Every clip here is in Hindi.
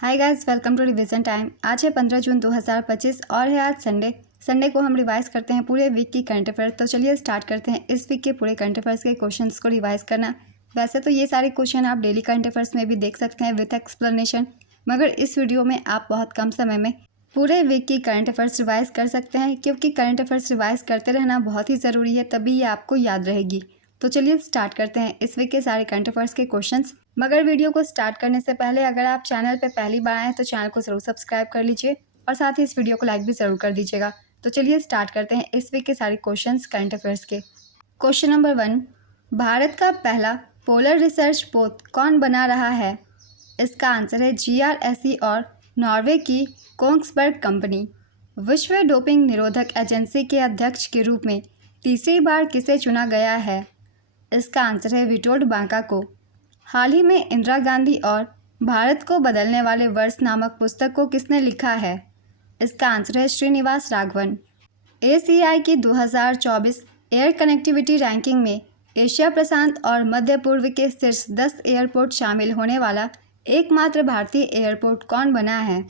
Hi guys, welcome to revision time. आज है 15 जून 2025 और है आज संडे को हम रिवाइज करते हैं पूरे वीक की करंट अफेयर। तो चलिए स्टार्ट करते हैं इस वीक के पूरे करंट अफेयर्स के क्वेश्चंस को रिवाइज करना। वैसे तो ये सारे क्वेश्चन आप डेली करंट अफेयर्स में भी देख सकते हैं विथ एक्सप्लेनेशन, मगर इस वीडियो में आप बहुत कम समय में पूरे वीक की करंट अफेयर्स रिवाइज कर सकते हैं, क्योंकि करंट अफेयर्स रिवाइज करते रहना बहुत ही ज़रूरी है, तभी ये आपको याद रहेगी। तो चलिए स्टार्ट करते हैं इस वीक के सारे करंट अफेयर्स के क्वेश्चंस। मगर वीडियो को स्टार्ट करने से पहले अगर आप चैनल पर पहली बार आए तो चैनल को ज़रूर सब्सक्राइब कर लीजिए और साथ ही इस वीडियो को लाइक भी ज़रूर कर दीजिएगा। तो चलिए स्टार्ट करते हैं इस वीक के सारे क्वेश्चंस करंट अफेयर्स के। क्वेश्चन नंबर 1, भारत का पहला पोलर रिसर्च पोत कौन बना रहा है? इसका आंसर है GRSE और नॉर्वे की कोंग्सबर्ग कंपनी। विश्व डोपिंग निरोधक एजेंसी के अध्यक्ष के रूप में तीसरी बार किसे चुना गया है? इसका आंसर है विटोल्ड बांका को। हाल ही में इंदिरा गांधी और भारत को बदलने वाले वर्ष नामक पुस्तक को किसने लिखा है? इसका आंसर है श्रीनिवास राघवन। ACI की 2024 एयर कनेक्टिविटी रैंकिंग में एशिया प्रशांत और मध्य पूर्व के शीर्ष 10 एयरपोर्ट शामिल होने वाला एकमात्र भारतीय एयरपोर्ट कौन बना है?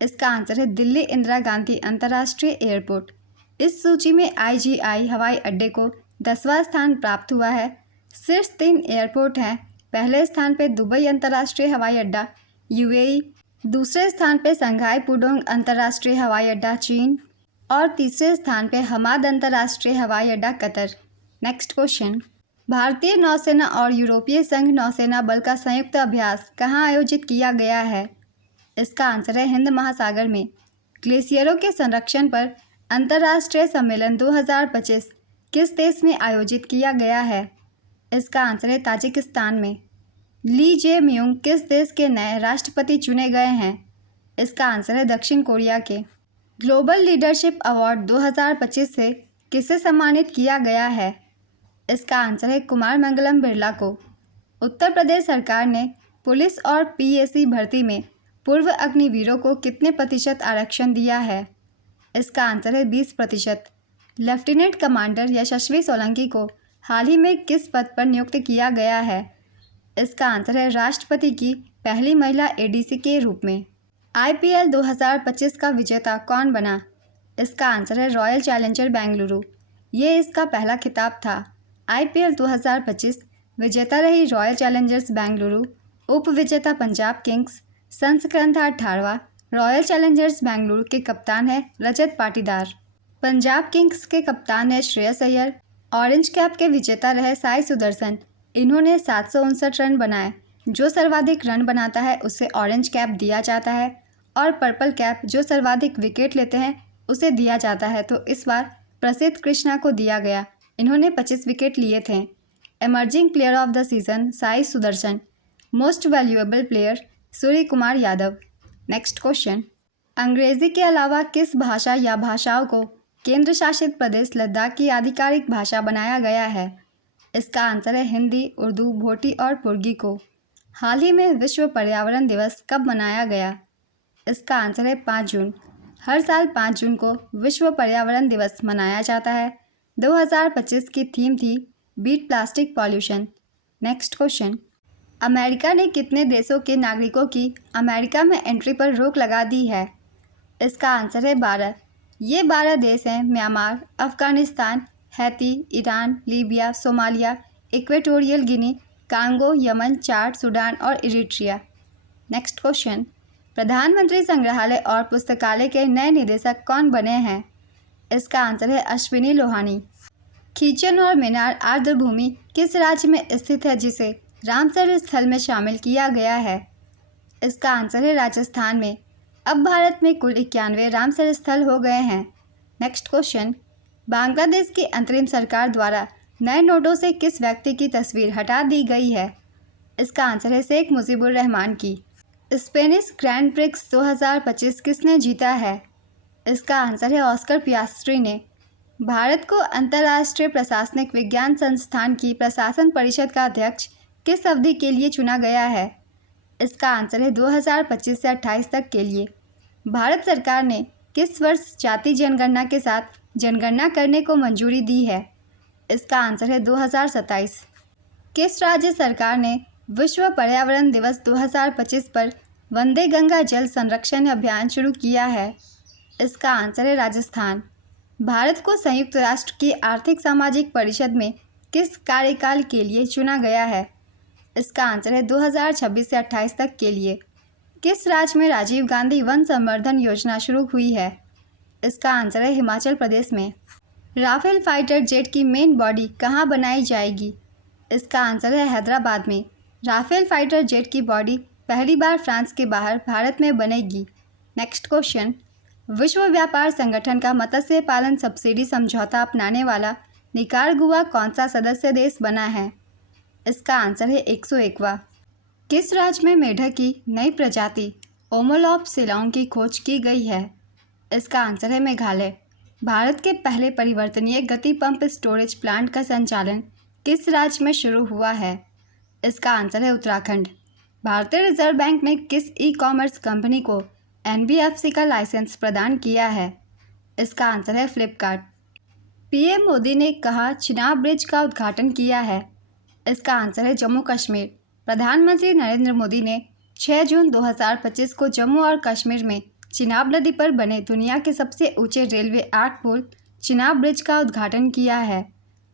इसका आंसर है दिल्ली इंदिरा गांधी अंतर्राष्ट्रीय एयरपोर्ट। इस सूची में IGI हवाई अड्डे को 10वां स्थान प्राप्त हुआ है। शीर्ष 3 एयरपोर्ट हैं। पहले स्थान पर दुबई अंतर्राष्ट्रीय हवाई अड्डा UAE, दूसरे स्थान पर संघाई पुडोंग अंतर्राष्ट्रीय हवाई अड्डा चीन और तीसरे स्थान पर हमाद अंतर्राष्ट्रीय हवाई अड्डा कतर। नेक्स्ट क्वेश्चन, भारतीय नौसेना और यूरोपीय संघ नौसेना बल का संयुक्त अभ्यास कहाँ आयोजित किया गया है? इसका आंसर है हिंद महासागर में। ग्लेशियरों के संरक्षण पर अंतर्राष्ट्रीय सम्मेलन 2025 किस देश में आयोजित किया गया है? इसका आंसर है ताजिकिस्तान में। ली जे म्यूंग किस देश के नए राष्ट्रपति चुने गए हैं? इसका आंसर है दक्षिण कोरिया के। ग्लोबल लीडरशिप अवार्ड 2025 से किसे सम्मानित किया गया है? इसका आंसर है कुमार मंगलम बिरला को। उत्तर प्रदेश सरकार ने पुलिस और PAC भर्ती में पूर्व अग्निवीरों को कितने प्रतिशत आरक्षण दिया है? इसका आंसर है 20%। लेफ्टिनेंट कमांडर यशस्वी सोलंकी को हाल ही में किस पद पर नियुक्त किया गया है? इसका आंसर है राष्ट्रपति की पहली महिला ADC के रूप में। IPL 2025 का विजेता कौन बना? इसका आंसर है रॉयल चैलेंजर बेंगलुरु। ये इसका पहला खिताब था। IPL 2025 विजेता रही रॉयल चैलेंजर्स बेंगलुरु। उप विजेता पंजाब किंग्स। संस्करण था 18वां। रॉयल चैलेंजर्स बेंगलुरु के कप्तान है रजत पाटीदार। पंजाब किंग्स के कप्तान है श्रेयस अय्यर। ऑरेंज कैप के विजेता रहे साई सुदर्शन। इन्होंने 759 रन बनाए। जो सर्वाधिक रन बनाता है उसे ऑरेंज कैप दिया जाता है और पर्पल कैप जो सर्वाधिक विकेट लेते हैं उसे दिया जाता है। तो इस बार प्रसिद्ध कृष्णा को दिया गया। इन्होंने 25 विकेट लिए थे। Emerging player of the season Sai Sudarshan. Most valuable player Surya Kumar Yadav. Next question, अंग्रेजी के अलावा किस भाषा या भाषाओं को केंद्र शासित प्रदेश लद्दाख की आधिकारिक भाषा बनाया गया है? इसका आंसर है हिंदी, उर्दू, भोटी और पुर्गी को। हाल ही में विश्व पर्यावरण दिवस कब मनाया गया? इसका आंसर है 5 जून। हर साल 5 जून को विश्व पर्यावरण दिवस मनाया जाता है। 2025 की थीम थी beat plastic pollution. Next question, America ने कितने देशों के नागरिकों की अमेरिका में एंट्री पर रोक लगा दी है? इसका आंसर है 12। ये 12 देश हैं Myanmar, Afghanistan, Haiti, Iran, Libya, Somalia, Equatorial Guinea, Congo, Yemen, Chad, Sudan और इरिट्रिया। नेक्स्ट क्वेश्चन, प्रधानमंत्री संग्रहालय और पुस्तकालय के नए निदेशक कौन बने हैं? इसका आंसर है अश्विनी लोहानी। खीचन और मीनार आर्द्रभूमि किस राज्य में स्थित है जिसे रामसर स्थल में शामिल किया गया है? इसका आंसर है राजस्थान में। अब भारत में कुल 91 रामसर स्थल हो गए हैं। नेक्स्ट क्वेश्चन, बांग्लादेश की अंतरिम सरकार द्वारा नए नोटों से किस व्यक्ति की तस्वीर हटा दी गई है? इसका आंसर है शेख मुजीबुर रहमान की। स्पेनिश ग्रैंड प्रिक्स 2025 किसने जीता है? इसका आंसर है ऑस्कर पियास्ट्री ने। भारत को अंतर्राष्ट्रीय प्रशासनिक विज्ञान संस्थान की प्रशासन परिषद का अध्यक्ष किस अवधि के लिए चुना गया है? इसका आंसर है 2025 से 28 तक के लिए। भारत सरकार ने किस वर्ष जाति जनगणना के साथ जनगणना करने को मंजूरी दी है? इसका आंसर है 2027। किस राज्य सरकार ने विश्व पर्यावरण दिवस 2025 पर वंदे गंगा जल संरक्षण अभियान शुरू किया है? इसका आंसर है राजस्थान। भारत को संयुक्त राष्ट्र की आर्थिक सामाजिक परिषद में किस कार्यकाल के लिए चुना गया है? इसका आंसर है 2026 से 28 तक के लिए। किस राज्य में राजीव गांधी वन संवर्धन योजना शुरू हुई है? इसका आंसर है हिमाचल प्रदेश में। राफेल फाइटर जेट की मेन बॉडी कहाँ बनाई जाएगी? इसका आंसर है हैदराबाद में। राफेल फाइटर जेट की बॉडी पहली बार फ्रांस के बाहर भारत में बनेगी। नेक्स्ट क्वेश्चन, विश्व व्यापार संगठन का मत्स्य पालन सब्सिडी समझौता अपनाने वाला निकारागुआ कौन सा सदस्य देश बना है? इसका आंसर है 101वां। किस राज्य में मेढक की नई प्रजाति ओमोलॉप सिलोंग की खोज की गई है? इसका आंसर है मेघालय। भारत के पहले परिवर्तनीय गति पंप स्टोरेज प्लांट का संचालन किस राज्य में शुरू हुआ है? इसका आंसर है उत्तराखंड। भारतीय रिजर्व बैंक ने किस ई कॉमर्स कंपनी को NBFC का लाइसेंस प्रदान किया है? इसका आंसर है फ्लिपकार्ट। पीएम मोदी ने कहाँ चिनाब ब्रिज का उद्घाटन किया है? इसका आंसर है जम्मू कश्मीर। प्रधानमंत्री नरेंद्र मोदी ने 6 जून 2025 को जम्मू और कश्मीर में चिनाब नदी पर बने दुनिया के सबसे ऊंचे रेलवे आर्क पुल चिनाब ब्रिज का उद्घाटन किया है।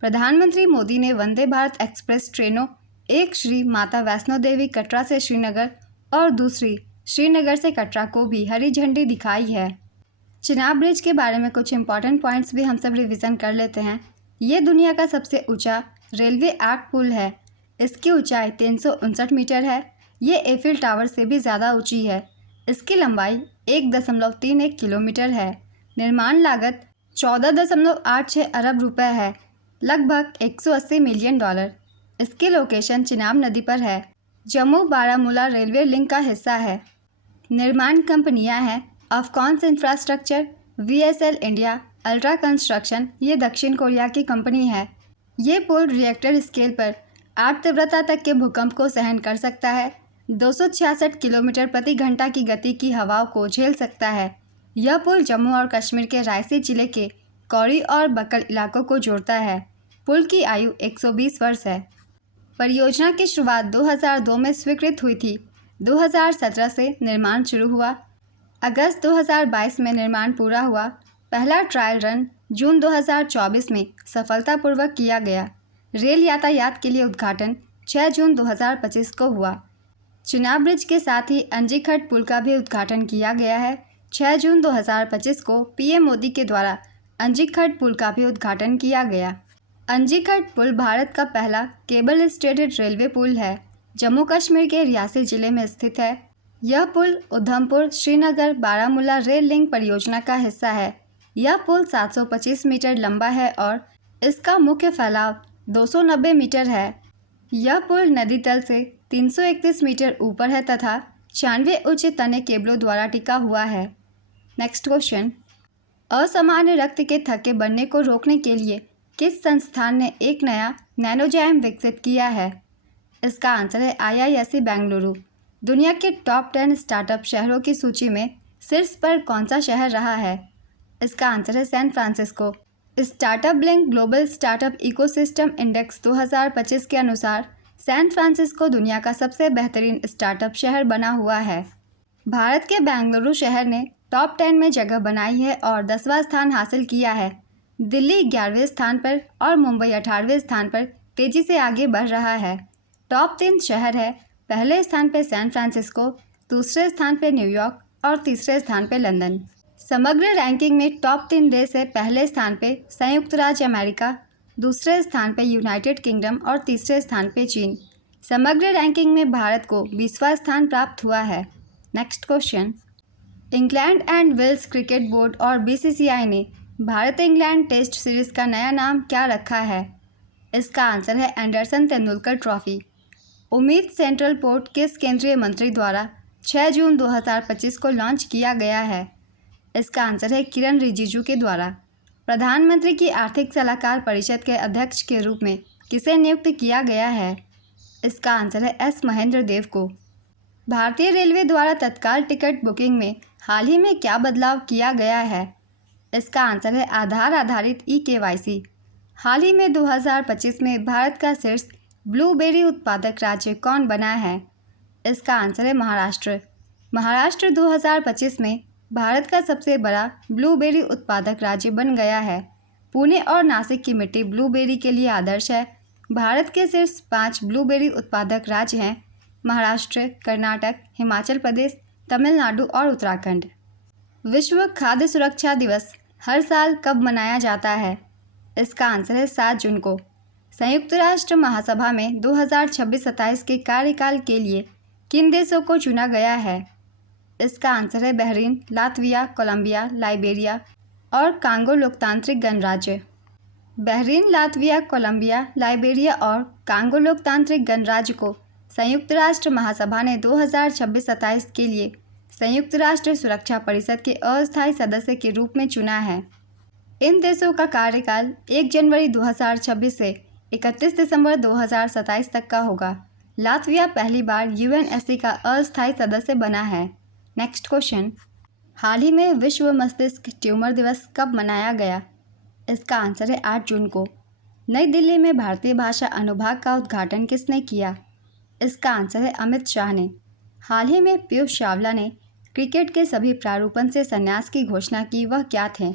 प्रधानमंत्री मोदी ने वंदे भारत एक्सप्रेस ट्रेनों, एक श्री माता वैष्णो देवी कटरा से श्रीनगर और दूसरी श्रीनगर से कटरा को भी हरी झंडी दिखाई है। चिनाब ब्रिज के बारे में कुछ इंपॉर्टेंट पॉइंट्स भी हम सब रिवीजन कर लेते हैं। ये दुनिया का सबसे ऊंचा रेलवे आर्क पुल है। इसकी ऊंचाई 359 मीटर है। ये एफिल टावर से भी ज़्यादा ऊंची है। इसकी लंबाई 1.31 किलोमीटर है। निर्माण लागत 14.86 अरब रुपए है, लगभग $180 मिलियन। इसकी लोकेशन चिनाब नदी पर है। जम्मू बारामूला रेलवे लिंक का हिस्सा है। निर्माण कंपनियां हैं Afcons infrastructure, VSL India, ultra construction. ये दक्षिण कोरिया की कंपनी है। ये पुल रिएक्टर स्केल पर 8 तीव्रता तक के भूकंप को सहन कर सकता है। 266 किलोमीटर प्रति घंटा की गति की हवाओं को झेल सकता है। यह पुल जम्मू और कश्मीर के रायसी जिले के कौड़ी और बक्कल इलाकों को जोड़ता है। पुल की आयु 120 वर्ष है। परियोजना की शुरुआत 2002 में स्वीकृत हुई थी। 2017 से निर्माण शुरू हुआ। अगस्त 2022 में निर्माण पूरा हुआ। पहला ट्रायल रन जून 2024 में सफलतापूर्वक किया गया। रेल यातायात के लिए उद्घाटन 6 जून 2025 को हुआ। चिनाब ब्रिज के साथ ही अंजीखट पुल का भी उद्घाटन किया गया है। 6 जून 2025 को पीएम मोदी के द्वारा अंजीखट पुल का भी उद्घाटन किया गया। अंजीखट पुल भारत का पहला केबल स्टेटेड रेलवे पुल है। जम्मू कश्मीर के रियासी जिले में स्थित है। यह पुल उधमपुर श्रीनगर बारामूला रेल लिंक परियोजना का हिस्सा है। यह पुल 725 मीटर लंबा है और इसका मुख्य फैलाव 290 मीटर है। यह पुल नदी तल से 331 मीटर ऊपर है तथा 96 उच्च तने केबलों द्वारा टिका हुआ है। नेक्स्ट क्वेश्चन, असामान्य रक्त के थक्के बनने को रोकने के लिए किस संस्थान ने एक नया नैनोजैम विकसित किया है? इसका आंसर है IISc बेंगलुरु। दुनिया के टॉप 10 स्टार्टअप शहरों की सूची में शीर्ष पर कौन सा शहर रहा है? इसका आंसर है San Francisco. Startup link global startup ecosystem index 2025 के अनुसार सैन फ्रांसिस्को दुनिया का सबसे बेहतरीन स्टार्टअप शहर बना हुआ है। भारत के बेंगलुरु शहर ने टॉप 10 में जगह बनाई है और 10वां स्थान हासिल किया है। दिल्ली 11वें स्थान पर और मुंबई 18वें स्थान पर तेजी से आगे बढ़ रहा है। टॉप 3 शहर है। पहले स्थान पर सैन फ्रांसिस्को, दूसरे स्थान पर न्यूयॉर्क और तीसरे स्थान पर लंदन। समग्र रैंकिंग में टॉप 3 देश है। पहले स्थान पे संयुक्त राज्य अमेरिका, दूसरे स्थान पे यूनाइटेड किंगडम और तीसरे स्थान पे चीन। समग्र रैंकिंग में भारत को 20वां स्थान प्राप्त हुआ है। Next question, England and Wales cricket board और BCCI ने भारत इंग्लैंड टेस्ट सीरीज का नया नाम क्या रखा है? इसका आंसर है एंडरसन तेंदुलकर ट्रॉफी। उम्मीद सेंट्रल पोर्ट किस केंद्रीय मंत्री द्वारा 6 जून 2025 को लॉन्च किया गया है? इसका आंसर है किरण रिजिजू के द्वारा। प्रधानमंत्री की आर्थिक सलाहकार परिषद के अध्यक्ष के रूप में किसे नियुक्त किया गया है? इसका आंसर है S महेंद्र देव को। भारतीय रेलवे द्वारा तत्काल टिकट बुकिंग में हाल ही में क्या बदलाव किया गया है? इसका आंसर है आधार आधारित eKYC। हाल ही में 2025 में भारत का शीर्ष ब्लूबेरी उत्पादक राज्य कौन बना है? इसका आंसर है महाराष्ट्र। महाराष्ट्र 2025 में भारत का सबसे बड़ा ब्लूबेरी उत्पादक राज्य बन गया है। पुणे और नासिक की मिट्टी ब्लूबेरी के लिए आदर्श है। भारत के सिर्फ 5 ब्लूबेरी उत्पादक राज्य हैं: महाराष्ट्र, कर्नाटक, हिमाचल प्रदेश, तमिलनाडु और उत्तराखंड। विश्व खाद्य सुरक्षा दिवस हर साल कब मनाया जाता है? इसका आंसर है 7 जून को। संयुक्त राष्ट्र महासभा में 2026-27 के कार्यकाल के लिए किन देशों को चुना गया है? इसका आंसर है बहरीन, लातविया, कोलंबिया, लाइबेरिया और कांगो लोकतांत्रिक गणराज्य। बहरीन, लातविया, कोलंबिया, लाइबेरिया और कांगो लोकतांत्रिक गणराज्य को संयुक्त राष्ट्र महासभा ने 2026-27 के लिए संयुक्त राष्ट्र सुरक्षा परिषद के अस्थायी सदस्य के रूप में चुना है। इन देशों का कार्यकाल 1 जनवरी 2026 से 31 दिसंबर 2027 तक का होगा। लातविया पहली बार यूएनएससी का अस्थायी सदस्य बना है। नेक्स्ट क्वेश्चन, हाल ही में विश्व मस्तिष्क ट्यूमर दिवस कब मनाया गया? इसका आंसर है 8 जून को। नई दिल्ली में भारतीय भाषा अनुभाग का उद्घाटन किसने किया? इसका आंसर है अमित शाह ने। हाल ही में पीयूष चावला ने क्रिकेट के सभी प्रारूपण से संन्यास की घोषणा की, वह क्या थे?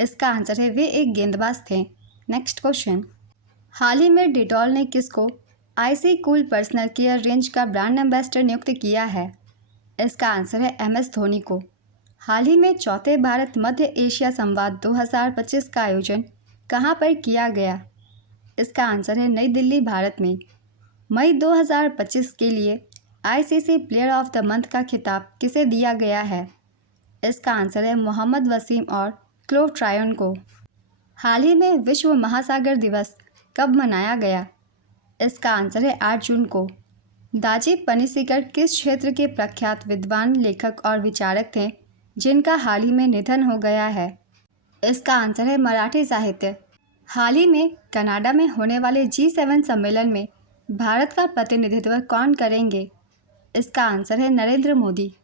इसका आंसर है वे एक गेंदबाज थे। नेक्स्ट क्वेश्चन, हाल ही में डेटॉल ने किसको IC cool personal care range का ब्रांड एम्बेसडर नियुक्त किया है? इसका आंसर है एमएस धोनी को। हाल ही में चौथे भारत मध्य एशिया संवाद 2025 का आयोजन कहां पर किया गया? इसका आंसर है नई दिल्ली, भारत में। मई 2025 के लिए ICC player of the month का खिताब किसे दिया गया है? इसका आंसर है मोहम्मद वसीम और क्लो ट्रायन को। हाल ही में विश्व महासागर दिवस कब मनाया गया? इसका आंसर है 8 जून को। दाजी पनिसेकर किस क्षेत्र के प्रख्यात विद्वान, लेखक और विचारक थे जिनका हाल ही में निधन हो गया है? इसका आंसर है मराठी साहित्य। हाल ही में कनाडा में होने वाले G7 सम्मेलन में भारत का प्रतिनिधित्व कौन करेंगे? इसका आंसर है नरेंद्र मोदी।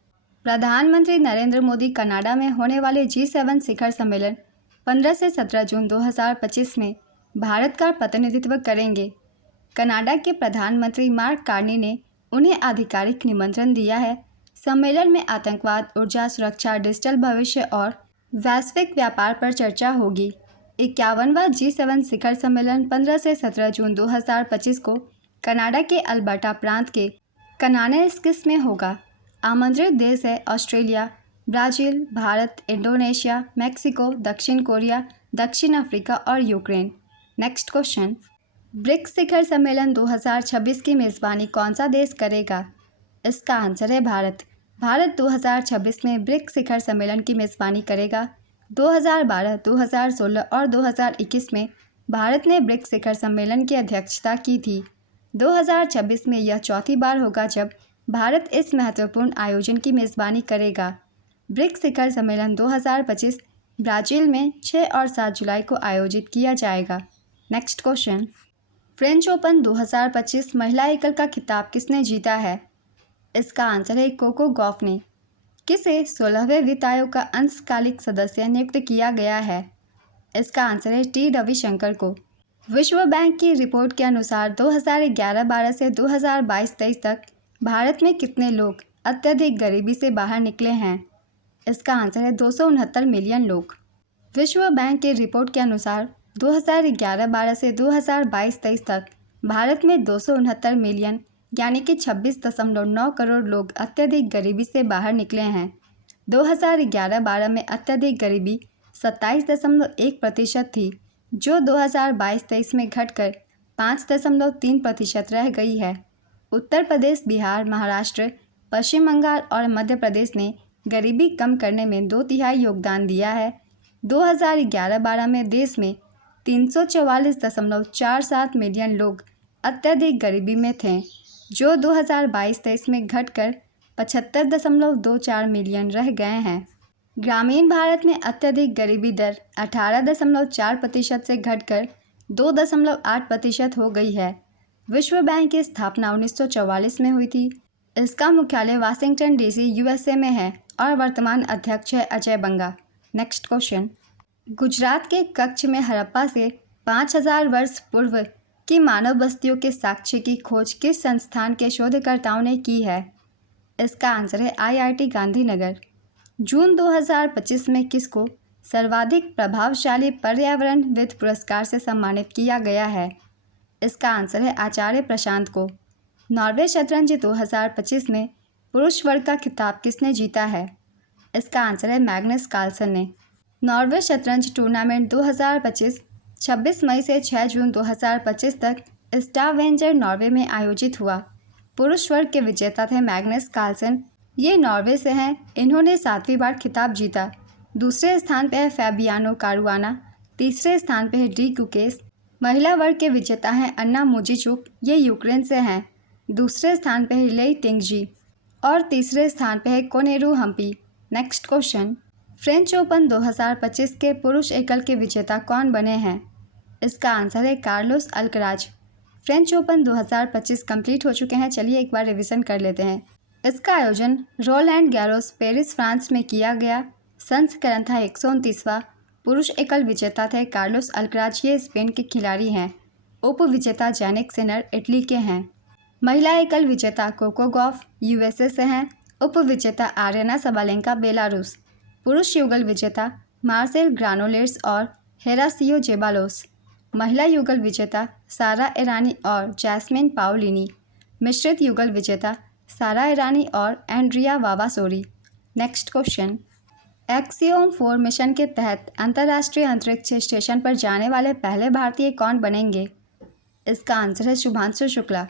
प्रधानमंत्री नरेंद्र मोदी कनाडा में होने वाले G7 शिखर सम्मेलन 15 से 17 जून 2025 में भारत का प्रतिनिधित्व करेंगे। कनाडा के प्रधानमंत्री मार्क कार्नी ने उन्हें आधिकारिक निमंत्रण दिया है। सम्मेलन में आतंकवाद, ऊर्जा सुरक्षा, डिजिटल भविष्य और वैश्विक व्यापार पर चर्चा होगी। 51वां G7 शिखर सम्मेलन 15 से 17 जून 2025 को कनाडा के अल्बर्टा प्रांत के कनानेस्किस में होगा। आमंत्रित देश है Australia, Brazil, Bharat, Indonesia, Mexico, दक्षिण कोरिया, दक्षिण अफ्रीका और यूक्रेन। नेक्स्ट क्वेश्चन, ब्रिक्स शिखर सम्मेलन 2026 की मेज़बानी कौन सा देश करेगा? इसका आंसर है भारत। भारत 2026 में ब्रिक्स शिखर सम्मेलन की मेज़बानी करेगा। 2012, 2016 और 2021 में भारत ने ब्रिक्स शिखर सम्मेलन की अध्यक्षता की थी। 2026 में यह चौथी बार होगा जब भारत इस महत्वपूर्ण आयोजन की मेज़बानी करेगा। ब्रिक्स शिखर सम्मेलन 2025 ब्राज़ील में 6 और 7 जुलाई को आयोजित किया जाएगा। नेक्स्ट क्वेश्चन, फ्रेंच ओपन 2025 महिला एकल का खिताब किसने जीता है? इसका आंसर है कोको गॉफ ने। किसे 16वें वित्त आयोग का अंशकालिक सदस्य नियुक्त किया गया है? इसका आंसर है टी रविशंकर को। विश्व बैंक की रिपोर्ट के अनुसार 2011-12 से 2022-23 तक भारत में कितने लोग अत्यधिक गरीबी से बाहर निकले हैं? इसका आंसर है 269 मिलियन लोग। विश्व बैंक की रिपोर्ट के अनुसार 2011-12 से 2022-23 तक भारत में 269 मिलियन यानी कि 26.9 करोड़ लोग अत्यधिक गरीबी से बाहर निकले हैं। 2011-12 में अत्यधिक गरीबी 27.1% थी, जो 2022-23 में घटकर 5.3% रह गई है। उत्तर प्रदेश, बिहार, महाराष्ट्र, पश्चिम बंगाल और मध्य प्रदेश ने गरीबी कम करने में 2/3 योगदान दिया है। 2011-12 में देश में 344.47 मिलियन लोग अत्यधिक गरीबी में थे, जो 2022-23 में घटकर 75.24 मिलियन रह गए हैं। ग्रामीण भारत में अत्यधिक गरीबी दर 18.4% से घटकर 2.8% हो गई है। विश्व बैंक की स्थापना 1944 में हुई थी। इसका मुख्यालय वाशिंगटन डीसी यूएसए में है और वर्तमान अध्यक्ष है अजय बंगा। नेक्स्ट क्वेश्चन, गुजरात के कच्छ में हड़प्पा से 5000 वर्ष पूर्व की मानव बस्तियों के साक्ष्य की खोज किस संस्थान के शोधकर्ताओं ने की है? इसका आंसर है IIT गांधीनगर। जून 2025 में किसको सर्वाधिक प्रभावशाली पर्यावरणविद पुरस्कार से सम्मानित किया गया है? इसका आंसर है आचार्य प्रशांत को। नॉर्वे शतरंज 2025 में पुरुष वर्ग का खिताब किसने जीता है? इसका आंसर है मैग्नस कार्लसन ने। नॉर्वे शतरंज टूर्नामेंट 2025 26 मई से 6 जून 2025 तक स्टावेंजर नॉर्वे में आयोजित हुआ। पुरुष वर्ग के विजेता थे मैग्नस कार्लसन। ये नॉर्वे से हैं। इन्होंने 7वीं बार खिताब जीता। दूसरे स्थान पर है फैबियानो कारुआना। तीसरे स्थान पर है डी कुकेस। महिला वर्ग के विजेता हैं अन्ना मुजीचुक। ये यूक्रेन से हैं। दूसरे स्थान पर है लेई तिंगजी और तीसरे स्थान पर है Koneru Humpy. Next question, French Open 2025 के पुरुष एकल के विजेता कौन बने हैं? इसका आंसर है Carlos Alcaraz. French Open 2025 complete हो चुके हैं। चलिए एक बार रिवीजन कर लेते हैं। इसका आयोजन रोलैंड गैरोस पेरिस फ्रांस में किया गया। संस्करण था 129वां। पुरुष एकल विजेता थे कार्लोस अल्कराज। ये स्पेन के खिलाड़ी हैं। उप विजेता जैनिक सिनर इटली के हैं। महिला एकल विजेता कोको गॉफ USA से हैं। उप विजेता आर्यना सबालेंका बेलारूस। पुरुष युगल विजेता मार्सेल ग्रानोलेट्स और हेरासियो जेबालोस। महिला युगल विजेता सारा ईरानी और जैस्मिन पाओलिनी। मिश्रित युगल विजेता सारा ईरानी और Andrea वावासोरी। Next question, axiom 4 mission के तहत अंतर्राष्ट्रीय अंतरिक्ष स्टेशन पर जाने वाले पहले भारतीय कौन बनेंगे? इसका आंसर है शुभांशु शुक्ला।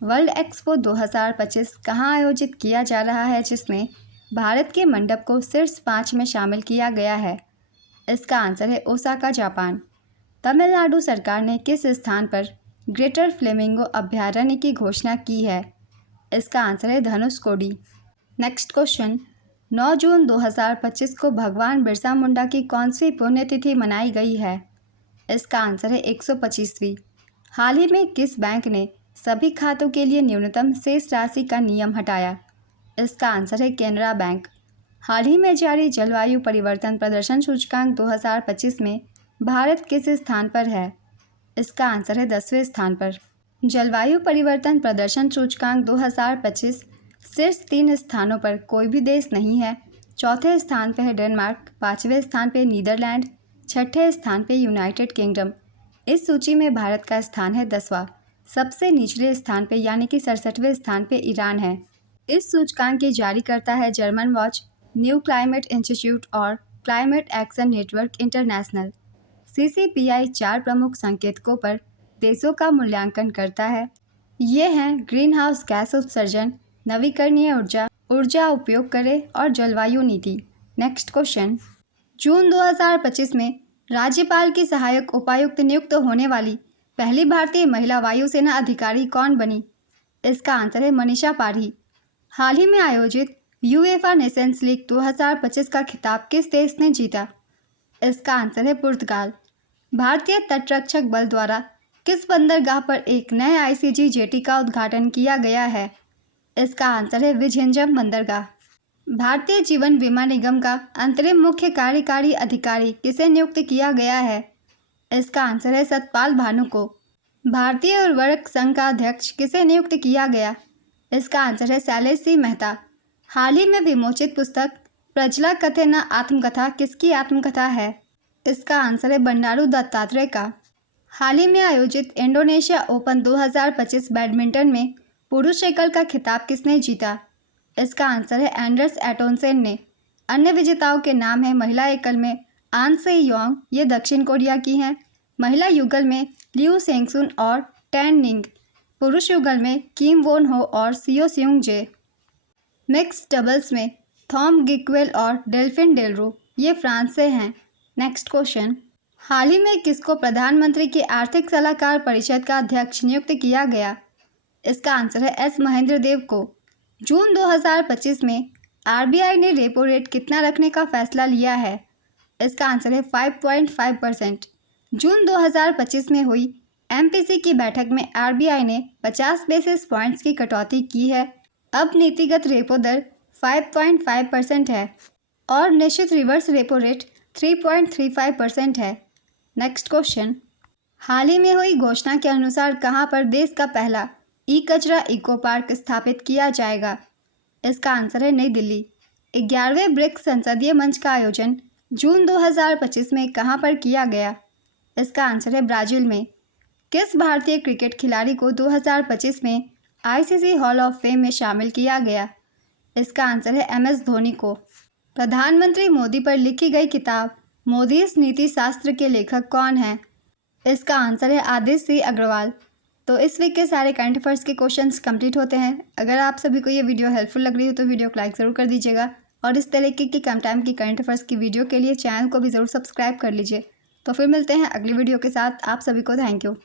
वर्ल्ड एक्सपो 2025 कहाँ आयोजित किया जा रहा है, जिसमें भारत के मंडप को शीर्ष 5 में शामिल किया गया है? इसका आंसर है ओसाका, जापान। तमिलनाडु सरकार ने किस स्थान पर ग्रेटर फ्लेमिंगो अभयारण्य की घोषणा की है? इसका आंसर है धनुषकोडी। नेक्स्ट क्वेश्चन, 9 जून 2025 को भगवान बिरसा मुंडा की कौन सी पुण्यतिथि मनाई गई है? इसका आंसर है 125वीं। हाल ही में किस बैंक ने सभी खातों के लिए न्यूनतम शेष राशि का नियम हटाया? इसका आंसर है केनरा बैंक। हाल ही में जारी जलवायु परिवर्तन प्रदर्शन सूचकांक 2025 में भारत किस स्थान पर है? इसका आंसर है 10वें स्थान पर। जलवायु परिवर्तन प्रदर्शन सूचकांक 2025 शीर्ष 3 स्थानों पर कोई भी देश नहीं है। चौथे स्थान पर है डेनमार्क, 5वें स्थान पर नीदरलैंड, 6ठे स्थान पर यूनाइटेड किंगडम। इस सूची में भारत का स्थान है 10वां। सबसे निचले स्थान पर यानी कि 67वें स्थान पर ईरान है। इस सूचकांक की जारीकर्ता है German watch, new climate institute और climate action network international. CCPI 4 प्रमुख संकेतकों पर देशों का मूल्यांकन करता है। ये हैं ग्रीन हाउस गैस उत्सर्जन, नवीकरणीय ऊर्जा उपयोग करें और जलवायु नीति। नेक्स्ट क्वेश्चन, जून 2025 में राज्यपाल की सहायक उपायुक्त नियुक्त होने वाली पहली भारतीय महिला वायुसेना अधिकारी कौन बनी? इसका आंसर है मनीषा पारी। हाल ही में आयोजित UEFA नेशंस लीग 2025 का खिताब किस देश ने जीता? इसका आंसर है पुर्तगाल। भारतीय तटरक्षक बल द्वारा किस बंदरगाह पर एक नए ICG जेटी का उद्घाटन किया गया है? इसका आंसर है विझिंजम बंदरगाह। भारतीय जीवन बीमा निगम का अंतरिम मुख्य कार्यकारी अधिकारी किसे नियुक्त किया गया है? इसका आंसर है सतपाल भानु को। भारतीय उर्वरक संघ का अध्यक्ष किसे नियुक्त किया गया? इसका आंसर है शैलेश सिंह मेहता। हाल ही में विमोचित पुस्तक प्रजला कथेन आत्मकथा किसकी आत्मकथा है? इसका आंसर है बंडारू दत्तात्रेय का। हाल ही में आयोजित इंडोनेशिया ओपन 2025 बैडमिंटन में पुरुष एकल का खिताब किसने जीता? इसका आंसर है एंडर्स एटोनसेन ने। अन्य विजेताओं के नाम हैं महिला एकल में आन से योंग, ये दक्षिण कोरिया की हैं। महिला युगल में लिू सेंगसुन और टैन निंग। पुरुष युगल में किम वोन हो और सियो सियोंग जे। मिक्स्ड डबल्स में थॉम गिक्वेल और डेल्फिन डेलरू, ये फ्रांस से हैं। नेक्स्ट क्वेश्चन, हाल ही में किसको प्रधानमंत्री की आर्थिक सलाहकार परिषद का अध्यक्ष नियुक्त किया गया? इसका आंसर है S महेंद्र देव को। जून 2025 में RBI ने रेपो रेट कितना रखने का फैसला लिया है? इसका आंसर है 5.5%। जून 2025 में हुई MPC की बैठक में RBI ने 50 बेसिस पॉइंट्स की कटौती की है। अब नीतिगत रेपो दर 5.5% है और निश्चित रिवर्स रेपो रेट 3.35% है। नेक्स्ट क्वेश्चन, हाल ही में हुई घोषणा के अनुसार कहां पर देश का पहला ई कचरा इको पार्क स्थापित किया जाएगा? इसका आंसर है नई दिल्ली। 11वें ब्रिक्स संसदीय मंच का आयोजन जून 2025 में कहाँ पर किया गया? इसका आंसर है ब्राज़ील में। किस भारतीय क्रिकेट खिलाड़ी को 2025 में आईसीसी हॉल ऑफ फेम में शामिल किया गया? इसका आंसर है MS धोनी को। प्रधानमंत्री मोदी पर लिखी गई किताब मोदीज नीति शास्त्र के लेखक कौन हैं? इसका आंसर है आदित्य सिंह अग्रवाल। तो इस वीक के सारे करंट अफेयर्स के क्वेश्चंस कंप्लीट होते हैं। अगर आप सभी को ये वीडियो हेल्पफुल लग रही हो तो वीडियो को लाइक ज़रूर कर दीजिएगा और इस तरीके की कम टाइम की करंट अफेयर्स की वीडियो के लिए चैनल को भी ज़रूर सब्सक्राइब कर लीजिए। तो फिर मिलते हैं अगली वीडियो के साथ। आप सभी को थैंक यू।